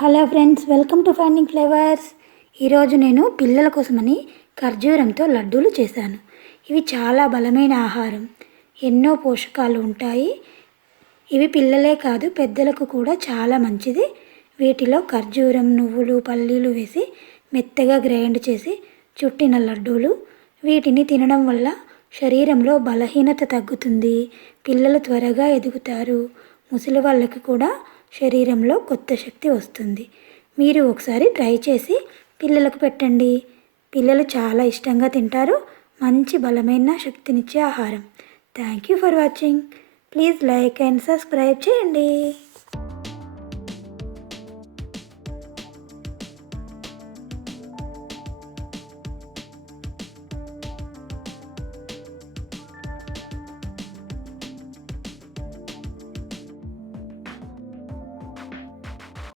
Hello friends, welcome to finding flavours. ఈరోజు నేను పిల్లల కోసమని ఖర్జూరంతో లడ్డూలు చేశాను. ఇవి చాలా బలమైన ఆహారం, ఎన్నో పోషకాలు ఉంటాయి. ఇవి పిల్లలే కాదు పెద్దలకు కూడా చాలా మంచిది. వీటిలో ఖర్జూరం, నువ్వులు, పల్లీలు వేసి మెత్తగా గ్రైండ్ చేసి చుట్టిన లడ్డూలు. వీటిని తినడం వల్ల శరీరంలో బలహీనత తగ్గుతుంది, పిల్లలు త్వరగా ఎదుగుతారు. ముసలి వాళ్ళకి కూడా శరీరంలో కొత్త శక్తి వస్తుంది. మీరు ఒకసారి ట్రై చేసి పిల్లలకు పెట్టండి. పిల్లలు చాలా ఇష్టంగా తింటారు. మంచి బలమైన శక్తినిచ్చే ఆహారం. Thank you for watching. Please like and subscribe చేయండి.